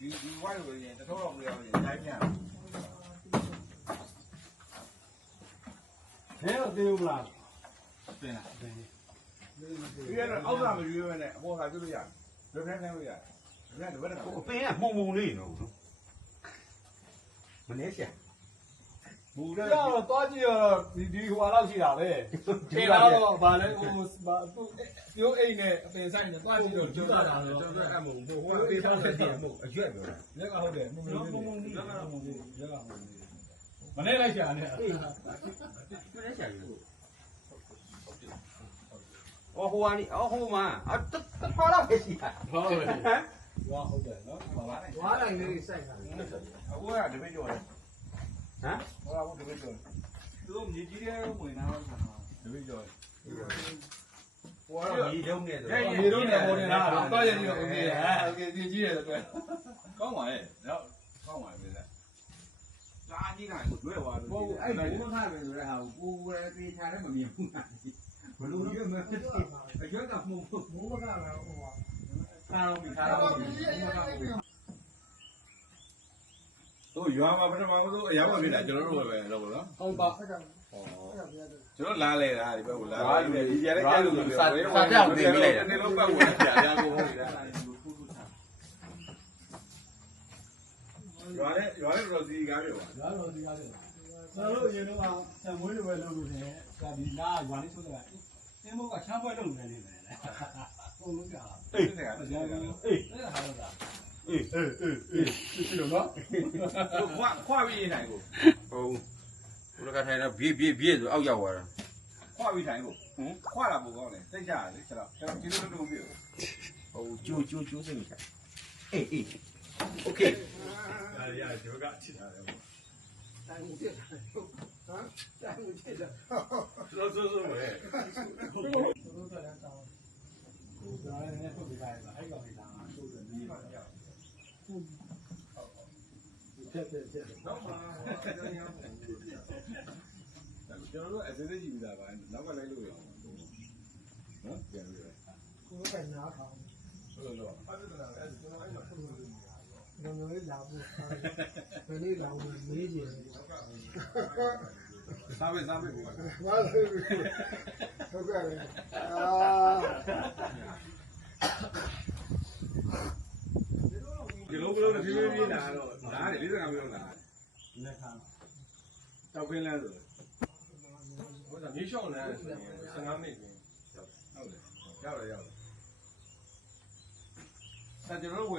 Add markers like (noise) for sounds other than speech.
ဒီဒီဝိုင်းကိုရင်တစ်ထုံးတော့မရဘူးတိုင်းမြန်ဘယ်တော့သေးဘူးလားပြင်လာဒီကတော့အောက်သာမရွေးပဲနဲ့အပေါ်သာပြုတ်လို့ရတယ်လွတ်ခန်းခန်းလို့ရတယ်လွတ်ခန်းတစ်ဝက်တော့အပင်ကမှုံမှုံလေးနော်မနေရှာ ဘူတဲ့ကြောက်တော့သွားကြည့်တော့ဒီဒီဟွာလောက်ရှိတာပဲထင်လာတော့ဗာလဲဟိုဗာသူပြိုးအိမ်နဲ့အပင်ဆိုင်နဲ့သွားကြည့်တော့ကျူးတာတာတော့ကျွန်တော်အဲ့မဟုတ်ဘူးဟိုကပေးထားတဲ့တင်မှုအရွက်ပြောတာလက်ကဟုတ်တယ်မုံမုံမုံမုံလက်ကမုံလေးလက်ကမုံလေးမနေ့လိုက်ရှာနေမနေရှာဘူးအော်ဟိုကနေအော်ဟိုမှာအတတပါလာပဲရှိတာဟုတ်တယ်ဝါဟုတ်တယ်နော်ပါပါနဲ့ဝါတိုင်းလေးစိုက်တာအခုကတပည့်ကျော်တယ် ဟမ်ဟောဘူးတပည့်ကျော်သူတို့မြေကြီးတဲ့ဝင်လာတော့ဆန်ပါတပည့်ကျော်ဟိုကတော့မြေတုံးနဲ့ဆိုတော့မြေတုံးနဲ့ပေါ်နေတာတော့တော့ရည်ရောဦးနေဟဲ့ဟုတ်ကဲ့ကြီးရတယ်ကွကောင်းပါရဲ့တော့ကောင်းပါပြီလားဒါကြီးကကိုတွေ့သွားလို့ဟုတ်အဲ့ဘုမခါပဲဆိုတဲ့ဟာကိုကိုယ်ပြေချာလည်းမမြင်ဘူးဘလို့ရွတ်မဖြစ်ပါဘူးရွတ်တာမဟုတ်ဘူးဘုမခါကဟိုကကာရောမီကာရောမီ ရွာမှာပထမဆုံးအရာမဖြစ်တာကျွန်တော်တို့ပဲလုပ်လို့နော်ဟုတ်ပါဆက်တော့ဆက်တော့ပြရတယ်ကျွန်တော်လာလဲတာဒီဘက်ကိုလာလဲဒီကြတဲ့ကြလို့ပြောတယ်နေလုံးပတ်ဝင်ကြရကိုဟုတ်တယ်ရွာလဲရွာလဲတော့စီကားပြောပါဒါတော့ဒီကားတယ်ကျွန်တော်တို့အရင်တော့ဆံမွေးလိုပဲလုပ်လို့နေဒါဒီနားရွာလေးဆိုတော့အင်းမို့ကချမ်းပွဲလုပ်နေတယ်လေဟုတ်လို့ကြာအေးတကယ်အေးတကယ်အေးအဲ့ဒါဟာတော့အေး 什么华华为也想一个 (laughs) 哦我刚才那别别别人都傲娇我了华为产业部嗯？华为产业部嗯华为产业部嗯华为产业部嗯华为产业部嗯华为产业部嗯华为产业部嗯华为产业部嗯华为产业部嗯华为产业部嗯华为产业部嗯华为产业部嗯华为产业部嗯华为产业嗯 คဒါရဂျိုကချစ်တာလေတိုင်းမှုဖြစ်တာဟုတ်ဟမ်တိုင်းမှုဖြစ်တာဆိုဆိုဆိုပဲသူတို့ကလည်းတောင်းဟိုဒါလည်းထုတ်ပြလိုက်တာအဲ့ကောင်ကထုတ်တယ်ဒီမှာရောက်တက်တက်တက်တော့မှာကျွန်တော်တို့အစစကြည့်ပြီးသားပါနောက်ကလိုက်လို့ရအောင်နော်ပြန်ပြီးတော့ကိုယ်ကနားထောင်ဆိုတော့အဲ့ဒါလည်းကျွန်တော်အဲ့တော့ထုတ်လို့ရတာဘယ်လိုလဲလာဖို့ဘယ်နည်းလာဖို့မေးကြည့်တယ်စားပဲစားပဲကိုဘာလဲဟုတ်ကဲ့အာဒီလိုဘလို့ဖြည်းဖြည်းဖြည်း လာတော့နားတယ်45မိနစ်လာလက်ခံတောက်ခင်းလန်းဆိုဟိုကမြေလျှော့လန်း15မိနစ်ဟုတ်တယ်ရောက်တယ်ရောက်တယ်ဆက်ကျွန်တော်တို့